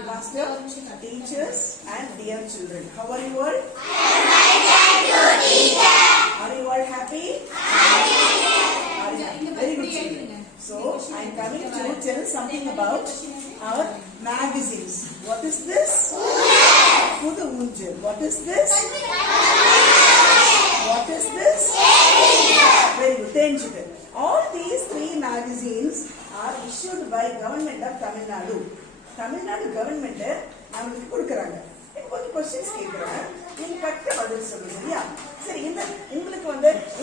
Master, teachers and dear children. How are you all? Are you all happy? Very good children. So, I am coming to tell something about our magazines. What is this? Pudu Unjal. What is this? What is this? Very good. Tenjit. All these three magazines are issued by Government of Tamil Nadu. Tamil Nadu government நம்மளுக்கு கொடுக்கறாங்க. இப்போ கொஞ்சம் questions கேக்குறேன். நீங்க கரெக்ட்டா பதில் சொல்லுங்க. சரியா? சரி இந்த உங்களுக்கு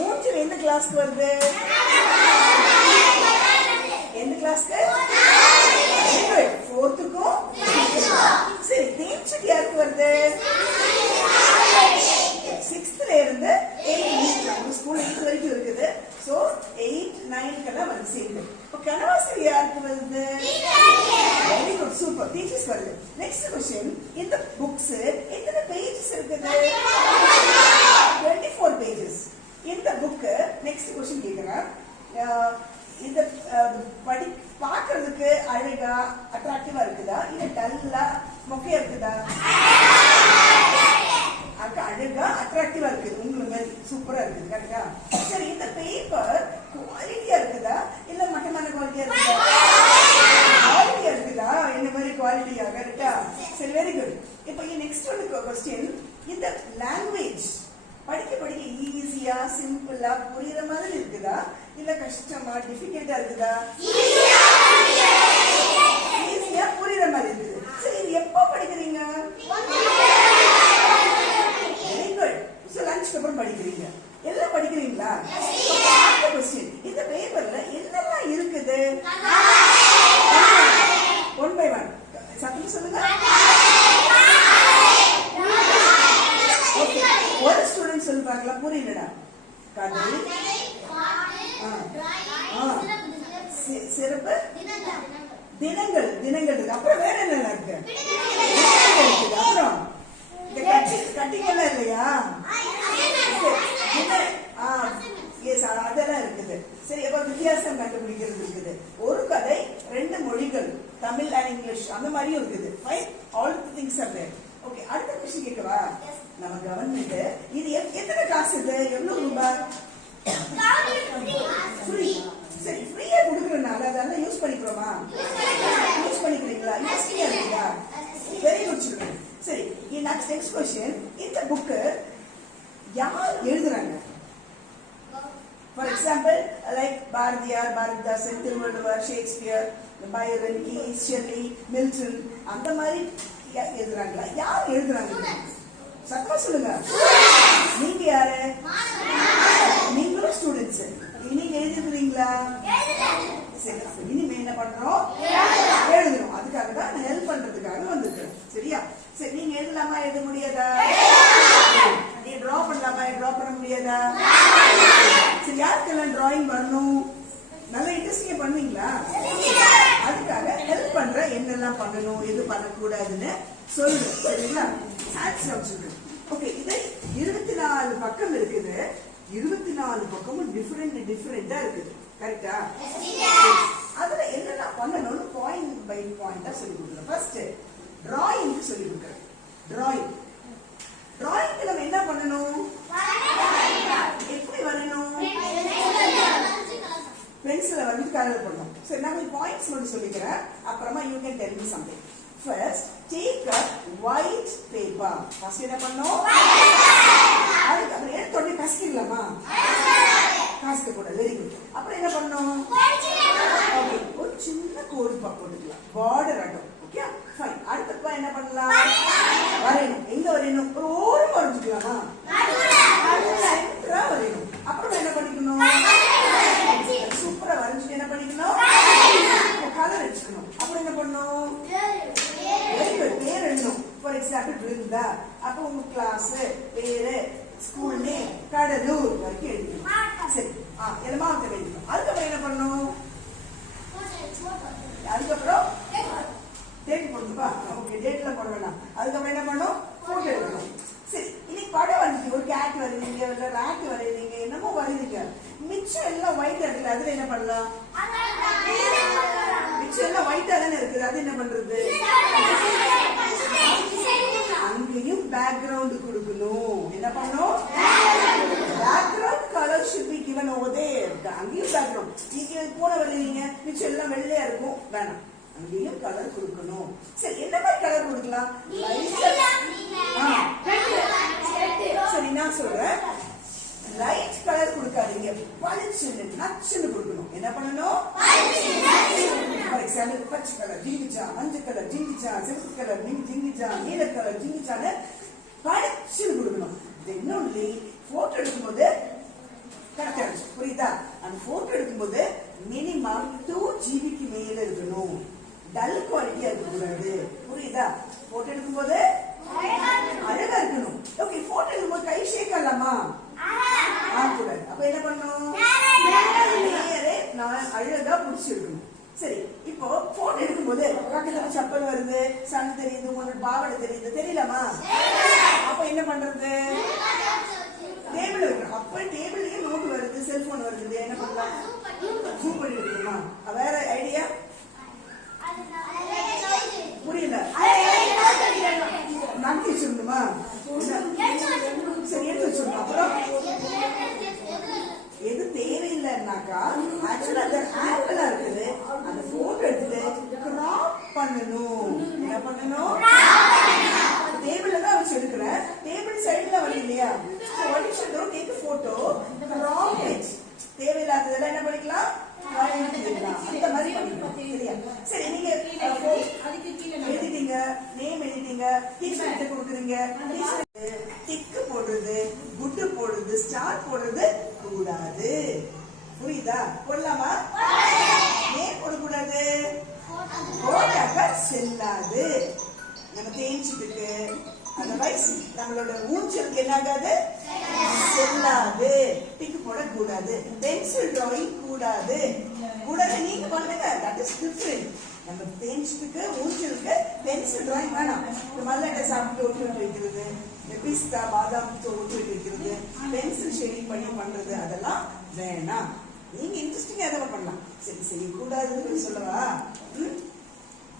ஊஞ்சல் எந்த கிளாஸ்க்கு வருது? எந்த கிளாஸ்க்கு? 4th க்கும் 5th. சரி தேன்சிட் யாருக்கு வருது? 6th ல இருந்து 8th நம்ம ஸ்கூல் 8th வரைக்கும் இருக்குது. சோ 8 9 கெல்லாம் வந்து சேருது. இப்போ கனவாசல் யாருக்கு வருது? Very good, super. Teachers வருது. Next question. இந்த books எத்தனை pages இருக்குது? 24 pages. இந்த book next question கேக்குறேன். இந்த பார்க்கிறதுக்கு அழகா அட்ராக்டிவா இருக்குதா இல்ல டல்லா மொக்கையா இருக்குதா? அழகா அட்ராக்டிவா இருக்குது. உங்களுக்கு மாதிரி சூப்பரா இருக்குது. கரெக்டா? சரி இந்த பேப்பர் குவாலிட்டியா இருக்குதா இல்ல மட்டமான குவாலிட்டியா இருக்குதா? குவாலிட்டியா இருக்குதா? என்ன மாதிரி குவாலிட்டியா? கரெக்டா? சரி வெரி குட். இப்போ நெக்ஸ்ட் ஒரு क्वेश्चन. இந்த லாங்குவேஜ் படிக்க ஈஸியா சிம்பிளா புரியுற மாதிரி இருக்குதா இல்ல கஷ்டமா டிஃபிகல்ட்டா இருக்குதா? ஈஸியா புரியுற மாதிரி இருக்குது. சரி இது எப்போ படிக்கிறீங்க? Very good. சோ லஞ்ச்க்கு அப்புறம் படிக்கிறீங்க. எல்லாம் படிக்கிறீங்களா? அடுத்த क्वेश्चन. இந்த பேப்பர்ல என்னெல்லாம் இருக்குது? ஒன் பை ஒன் சத்தமா சொல்லுங்க. ஓகே ஒரு ஸ்டூடண்ட் சொல்லி பார்க்கலாம். புரியலடா. கதை, சிறப்பு, தினங்கள் இருக்கு. அப்புறம் வேற என்ன இருக்கு? அப்புறம் இந்த கட்டிங் எல்லாம் இல்லையா? அதெல்லாம் இருக்குது. சரி அப்ப வித்தியாசம் கண்டுபிடிக்கிறது இருக்குது. ஒரு கதை 2 மொழிகள் தமிழ் அண்ட் இங்கிலீஷ் அந்த மாதிரியும் இருக்குது. Fine. All the things are there. Okay அடுத்த क्वेश्चन கேட்கவா? நம்ம கவர்மெண்ட் இது எத்தனை காசு இது? எவ்வளவு ரூபாய்? ஃப்ரீ. சரி ஃப்ரீயா கொடுக்கறனால அதெல்லாம் யூஸ் பண்ணிக்கிறோமா? யூஸ் பண்ணிக்கிறீங்களா? யூஸ்ஃபுல்லா இருக்குதா? Very good children. சரி நெக்ஸ்ட் क्वेश्चन. இந்த புக் யார் எழுதுறாங்க? For example like Bharathiyar, Bharathidasan, Thiruvalluvar, Shakespeare, Byron, Keats, Shelley, Milton அந்த மாதிரி எழுதுறாங்களா? யார் எழுதுறாங்க? சத்தமா சொல்லுங்க. நீங்க யாரு? நீங்களும் ஸ்டூடெண்ட்ஸ். நீங்க எழுதிருக்கீங்களா? சரி இனிமே என்ன பண்றோம்? எழுதுறோம். அதுக்காக தான் நான் ஹெல்ப் பண்றதுக்காக வந்திருக்கேன். சரியா? சரி நீங்க எழுதலாமா? எழுத முடியாதா? நீங்க டிரா பண்ணலாமா? டிரா பண்ண முடியாதா? சரி யாருக்கெல்லாம் டிராயிங் வரணும்? நல்லா இன்ட்ரெஸ்டிங்கா பண்ணுவீங்களா? அதுக்காக ஹெல்ப் பண்ற என்னெல்லாம் பண்ணணும் எது பண்ணக்கூடாதுன்னு சொல்லுங்க. சரிங்களா? ஓகே இது 24 பக்கம் இருக்குது. 24 பக்கமும் டிஃபரெண்டா இருக்குது. கரெக்டா? அதுல என்னெல்லாம் பண்ணணும்னு பாயிண்ட் பை பாயிண்டா சொல்லி கொடுக்குறேன். ஃபர்ஸ்ட் டிராயிங் சொல்லி கொடுக்குறேன். டிராயிங்க்கு நம்ம என்ன பண்ணணும்? எப்படி வரணும்? பென்சில வந்து கலர் பண்ணணும். சரி நான் பாயிண்ட்ஸ் மட்டும் சொல்லிக்கிறேன். அப்புறமா you can tell me something. First, take a white paper. First என்ன பண்ணணும்? அதுக்கு அப்புறம் எடுத்தோடனே கசிக்கலாமா? கசிக்க கூட. Very good. அப்புறம் என்ன பண்ணணும்? ஒரு சின்ன கோடு போட்டுக்கலாம். பார்டர் ஆட்டம். Okay fine. அடுத்தப்ப என்ன பண்ணலாம்? வரையணும். எங்க வரையணும்? ஒரு ஓரம் வரைஞ்சுக்கலாமா? சென்டரா வரையணும். அப்புறம் என்ன பண்ணிக்கணும்? சூப்பரா வரைஞ்சிட்டு என்ன பண்ணிக்கணும்? கலர் அடிச்சுக்கணும். அப்புறம் என்ன பண்ணணும்? பேர் எழுதணும். For example Brinda. அப்ப உங்க கிளாஸ் பேரு, ஸ்கூல் நேம், கடலூர் வரைக்கும் எழுதிக்கணும். சரி எல்லாமா எழுதிக்கணும். அதுக்கப்புறம் என்ன பண்ணணும்? அதுக்கப்புறம் டேட் போடுப்பா. ஓகே டேட்ல போட வேண்டாம். அதுக்கப்புறம் என்ன பண்ணணும்? போட்டோ எடுக்கணும். சரி இன்னைக்கு படம் வந்துச்சு. ஒரு கேட் வரைவீங்க, இல்ல ராட் வரைவீங்க, என்னமோ வரைவீங்க. மிச்சம் எல்லாம் ஒயிட் இருக்குல்ல, அதுல என்ன பண்ணலாம்? மிச்சம் எல்லாம் ஒயிட்டா தானே இருக்குது, அது என்ன பண்றது? அங்கேயும் பேக்ரவுண்ட் கொடுக்கணும். என்ன பண்ணணும்? Background colour should be given over there. அங்கேயும் பேக்ரவுண்ட். நீங்க போன வருவீங்க மிச்சம் எல்லாம் வெள்ளையா இருக்கும், வேணாம், அங்கேயும் கலர் கொடுக்கணும். சரி, என்ன மாதிரி கலர் கொடுக்கலாம்? சரி, நான் சொல்றேன், லைட் கலர் கொடுக்காதீங்க, பளிச்சுன்னு நச்சுன்னு கொடுக்கணும். என்ன பண்ணணும்? ஃபார் எக்ஸாம்பிள் பச்சை கலர் ஜிங்கிச்சா, மஞ்சள் கலர் ஜிங்கிச்சா, சிவப்பு கலர் ஜிங்கிச்சா, நீல கலர் ஜிங்கிச்சான்னு பளிச்சுன்னு கொடுக்கணும். இன்னொன்னு போட்டோ எடுக்கும்போது கரெக்டா இருக்கும், புரியுதா? அந்த போட்டோ எடுக்கும்போது மினிமம் 2 GB மேல இருக்கணும், டல் குவாலிட்டியா இருக்கக்கூடாது, புரியுதா? போட்டோ எடுக்கும்போது அழகா இருக்கணும். ஓகே, போட்டோ எடுக்கும்போது கை ஷேக் ஆகலாமா? ஆகக்கூடாது. அப்ப என்ன பண்ணணும்? நான் அழகா புடிச்சிருக்கணும். சரி, இப்போ போட்டோ எடுக்கும்போது பக்கத்துல சப்பல் வருது, சன் தெரியுது, உங்களுக்கு பாவடை தெரியுது, தெரியலாமா? அப்ப என்ன பண்றது? டேபிள் வைக்கணும். அப்ப டேபிள்லயே நோட் வருது, செல்போன் வருது, என்ன பண்ணலாம்? ஜூம் பண்ணி எடுக்கணுமா? வேற ஐடியா? புரியல? நம்பி வச்சிருந்தோமா? சரி, எடுத்து வச்சிருந்தோம். அப்புறம் எது தேவையில்லைன்னாக்கா ஆக்சுவலா அந்த ஆப்பிளா இருக்குது, அந்த போட்டோ எடுத்துட்டு கிராப் பண்ணணும். என்ன பண்ணணும்? டேபிள்ல தான் வச்சு எடுக்கிறேன், டேபிள் சைடுல வரும் இல்லையா? Take photo, crop it. தேவையில்லாததெல்லாம் என்ன பண்ணிக்கலாம்? அந்த மாதிரி பண்ணிக்கலாம். சரியா? சரி, நீங்க எழுதிட்டீங்க, நேம் எழுதிட்டீங்க, டீஷர்ட் கொடுக்குறீங்க, டிக்கு போடுறது, குட்டு போடுறது, ஸ்டார் போடுறது கூடாது, புரியுதா? போடலாமா? ஏன் போடக்கூடாது? போட்டாக்க செல்லாது, நம்ம தேய்ச்சிட்டு அதர்வைஸ் நம்மளோட ஊஞ்சலுக்கு என்ன ஆகாது? செல்லாது. டிக்கு போடக்கூடாது, பென்சில் டிராயிங் கூடாது. கூடாது நீங்க பண்ணுங்க, தட் இஸ் டிஃபரெண்ட். நம்ம தேய்ச்சிட்டு ஊஞ்சலுக்கு பென்சில் டிராயிங் வேணாம். மல்லாட்டை சாப்பிட்டு ஒட்டு வைக்கிறது, பிஸ்தா பாதாம் ஒட்டு வைக்கிறது, பென்சில் ஷேடிங் பண்ணி பண்றது, அதெல்லாம் வேணாம். நீங்க இன்ட்ரெஸ்டிங்கா எதெல்லாம் பண்ணலாம். சரி, செய்யக்கூடாதுன்னு சொல்லவா?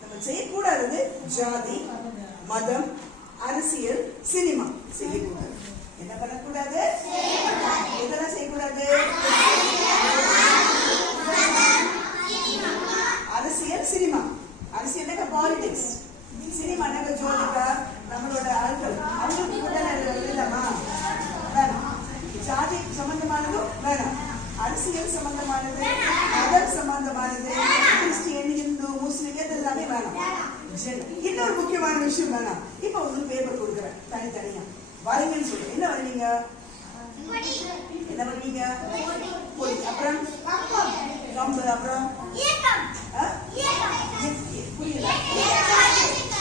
நம்ம செய்யக்கூடாதது ஜாதி, மதம், அரசியல், சினிமா செய்யக்கூடாது. என்ன பண்ணக்கூடாது? இதெல்லாம் செய்யக்கூடாது. அரசியல், சினிமா. அரசியல் பாலிடிக்ஸ், சினிமா ஜோதிகா, நம்மளோட ஆட்கள், அவங்களுக்கு இல்லாமா? வேணாம். ஜாதி சம்பந்தமானதும் வேணாம், அரசியல் சம்பந்தமானது, மதம் சம்பந்தமானது, கிறிஸ்டியன், இந்து, முஸ்லிம், எல்லாமே வேணாம். இன்னொரு முக்கியமான விஷயம் வேணாம். இப்ப உங்களுக்கு பேப்பர் கொடுக்குறேன், தனித்தனியா வரைங்கன்னு சொல்றேன். என்ன வரைவீங்க? என்ன பண்ணுவீங்க? அப்புறம் கம்பு, அப்புறம் புரியல?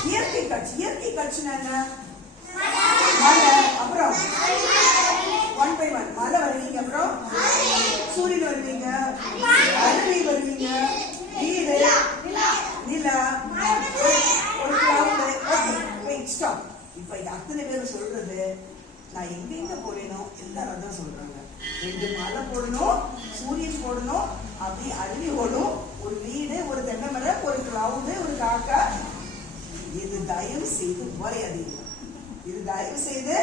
இயற்கை காட்சி. இயற்கை காட்சினா என்ன? மலை, அப்புறம் 1 by 1 மலை வருவீங்க, அப்புறம் சூரியன் வருவீங்க, அருவி வருவீங்க, வீடு, நிலா, ஒரு கிளவுட். ஸ்டாப். இப்ப இது அத்தனை பேர் சொல்றது நான் எங்க போறேனோ எல்லாரும் அதான் சொல்றாங்க. 2 மலை போடணும், சூரியன் போடணும், அப்படி அருவி ஓடும், ஒரு வீடு, ஒரு தென்னை மரம், ஒரு கிளவுடு, ஒரு காக்கா. இது தயவு செய்து வரையாதீங்க. இது தயவு செய்து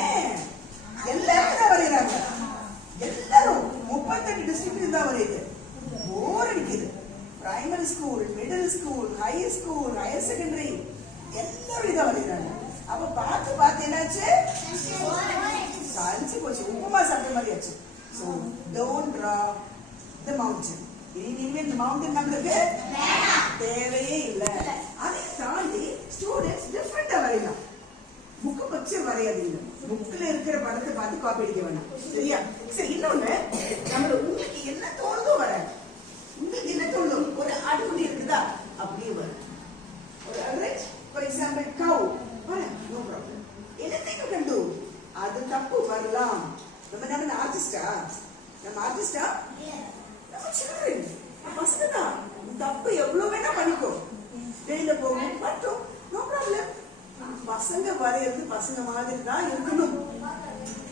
ஏன் எல்லாரும் தான் வரைகிறாங்க. எல்லாரும் 38 டிஸ்ட்ரிக்ட் தான் வரையுது. போர் அடிக்குது. Primary school, middle school, high school, higher secondary எல்லாரும் இதான் வரைகிறாங்க. அப்ப பார்த்து என்னாச்சு? சாலிச்சு போச்சு, உப்புமா சாப்பிட்ட மாதிரி ஆச்சு. So don't draw the mountain. இனிமே இந்த மவுண்டன் நம்மளுக்கு தேவையே இல்லை. அதை தாண்டி ஸ்டூடெண்ட்ஸ் டிஃப்ரெண்டா வரையலாம். புக்கு பச்சு வரையாதீங்க. புக்ல இருக்கிற படத்தை பார்த்து காப்பி அடிக்க வேண்டாம், சரியா? சரி, இன்னொன்னு, உங்களுக்கு என்ன தோணுதோ வர, உங்களுக்கு என்ன தோணுதோ, ஒரு ஆட்டுக்குட்டி இருக்குதா அப்படியே வரும். ஃபார் எக்ஸாம்பிள் கவ் வர, no problem. anything you can do. அது தப்பு வரலாம். நம்ம ஆர்டிஸ்டா? நம்ம ஆர்டிஸ்டா? நம்ம சில்ட்ரன், பசங்க தான். தப்பு எவ்வளவு வேணா பண்ணிக்கோ, வெளியில போகும், மட்டும் நோ ப்ராப்ளம். பசங்க வரையிறது பசங்க மாதிரி தான் இருக்கணும்,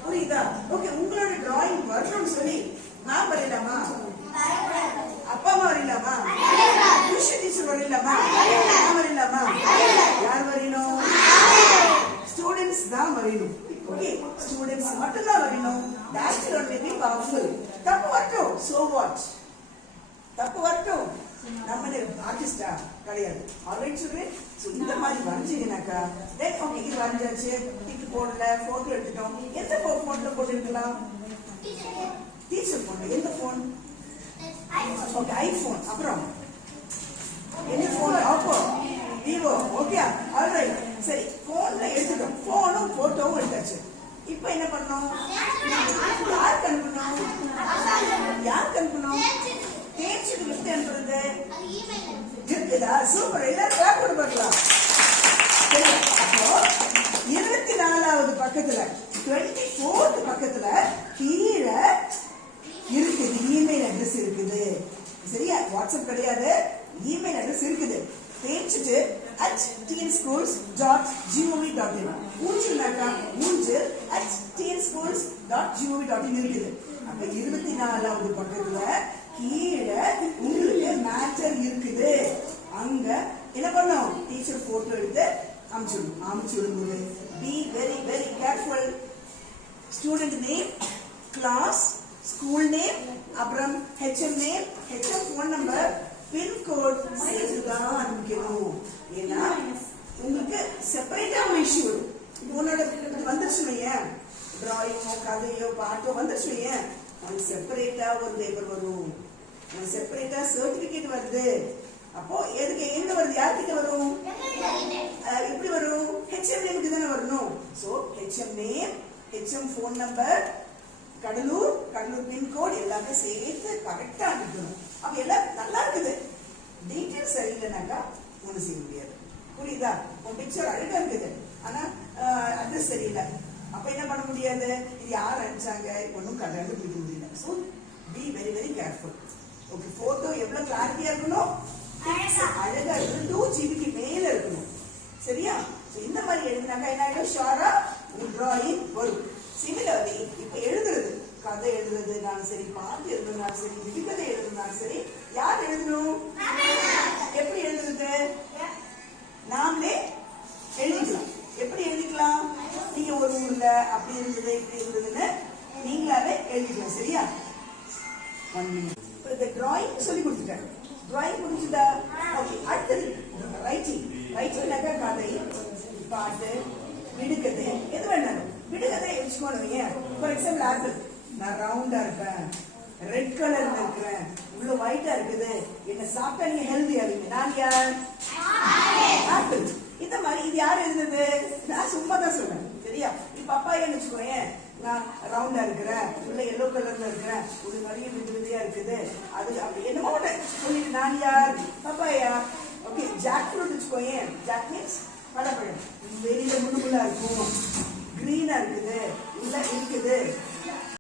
புரியுதா? ஓகே, உங்களோட டிராயிங் வரணும்னு சொல்லி நான் வரையலாமா? அப்பா அம்மா வரையலாமா? வரையிலாமா? நான் வரையிலாமா? யார் வரையணும்? ஸ்டூடெண்ட்ஸ் தான் வரையணும். ஓகே, ஸ்டூடெண்ட்ஸ் மட்டும் தான் வரையணும். That's not very powerful. தப்பு வரட்டும், so what? தப்பு வரட்டும், நம்ம ஆர்டிஸ்டா கிடையாது. ஆல்ரைட் சொல்றேன். ஸோ இந்த மாதிரி வரைஞ்சிங்கனாக்கா தென் ஓகே, இது வரைஞ்சாச்சு, டிக்கு போடல, போட்டோ எடுத்துட்டோம். எந்த போன்ல போட்டு எடுக்கலாம்? Teacher phone. எந்த போன்? Okay, iPhone. அப்புறம் என்ன போன்? ஆப்போ, விவோ. Okay, alright. சரி, போன்ல எடுத்துட்டோம், போனும் போட்டோவும் எடுத்தாச்சு. இப்போ என்ன பண்ணோம்? யாருக்கு அனுப்பணும்? யாருக்கு அனுப்பணும்? தேர்ச்சிக்கு கிஃப்ட் அனுப்புறது இருக்குதா? சூப்பர், எல்லாரும் கிளாப் போட்டு பார்க்கலாம். அப்போ 24வது பக்கத்துல 24th பக்கத்துல கீழே இருக்குது, இமெயில் அட்ரஸ் இருக்குது. சரியா? வாட்ஸ்அப் கிடையாது, இமெயில் அட்ரஸ் இருக்குது. தேர்ச்சிட்டு @tnschools.gov.in ஊஞ்சுனாக்கா ஊஞ்சல் @tnschools.gov.in இருக்குது. அப்ப 24வது பக்கத்துல கீழே உங்களுக்கு மேட்டர் இருக்குது. அங்க என்ன பண்ணோம்? டீச்சர் போட்டோ எடுத்து அனுப்பிச்சு விடும்போது be very very careful. Student name, class, school name, அப்புறம் HM name, HM phone number, pincode சேர்த்துதான் அனுப்பிக்கணும். ஏன்னா உங்களுக்கு செப்பரேட்டா ஒரு இஷ்யூ உன்னோட வந்துருச்சு, டிராயிங்கோ கதையோ பாட்டோ வந்துருச்சு, உனக்கு செப்பரேட்டா ஒரு பேப்பர் வரும், உனக்கு செப்பரேட்டா சர்டிபிகேட் வருது. அப்போ எதுக்கு எங்க வருது? யார்கிட்ட வரும்? எப்படி வரும்? ஹெச்எம் நேமுக்கு தானே வரணும். So HM name, HM phone number, Cuddalore pincode எல்லாமே சேர்த்து கரெக்டா அனுப்பணும். அப்ப எல்லாம் நல்லா இருக்குது. டீட்டெயில்ஸ் சரியில்லைனாக்கா ஒண்ணு செய்ய முடியாது. புரியுதா? உன் பிக்சர் அழகா இருக்குது, ஆனா அட்ரஸ் சரியில்லை. அப்ப என்ன பண்ண முடியாது? இது யார் அனுப்பிச்சாங்க ஒன்னும் கண்டாண்டு பிடிக்க முடியல. So B very very careful. Okay, photo எவ்வளவு கிளாரிட்டியா இருக்கணும்? அழகா இருக்கணும், 2 GB மேல இருக்கணும். சரியா? இந்த மாதிரி எழுதினாக்கா என்ன ஆயிடும்? ஷாரா டிராயிங் வரும். சிமிலர்லி இப்ப எழுதுறது, கதை எழுதுறதுனாலும் சரி, பாட்டு எழுதுனாலும் சரி, விடுகதை எழுதுனாலும் சரி, யார் எழுதணும்? எப்படி எழுதுறது? நாமளே எழுதிக்கலாம். எப்படி எழுதிக்கலாம்? நீங்க ஒரு ஊர்ல அப்படி இருந்தது இப்படி இருந்ததுன்னு நீங்களாவே எழுதிக்கலாம். சரியா? 1 minute. இந்த டிராயிங் சொல்லி கொடுத்துட்டேன். டிராயிங் புரிஞ்சுதா? ஓகே, அடுத்தது ரைட்டிங்னாக்கா கதை, பாட்டு, விடுகதை, எது வேணாலும் விடுகதை வச்சுக்கோங்க. ஃபார் எக்ஸாம்பிள் ஆப்பிள், நான் ரவுண்டா இருப்பேன், ரெட் கலர்ல இருக்கிறேன், உள்ள ஒயிட்டா இருக்குது, என்ன சாப்பிட்டா நீங்க ஹெல்தியா இருங்க. நான் யார்? ஆப்பிள். இந்த மாதிரி இது யார் எழுதுறது? நான் சும்மா தான் சொல்றேன். சரியா? இப்ப பப்பாயான்னு வச்சுக்கோங்க, நான் ரவுண்டா இருக்கிறேன், உள்ள எல்லோ கலர்ல இருக்கிறேன், உள்ள நிறைய விடுவிதியா இருக்குது, அது அப்படி என்னமோ சொல்லிட்டு நான் யார்? பப்பாயா. ஓகே, ஜாக் ஃப்ரூட் வச்சுக்கோங்க. ஜாக் மீன்ஸ் பழப்பழம், வெளியில முள்ளுமுள்ளா இருக்கும், கிரீனா இருக்குது, உள்ள இருக்குது,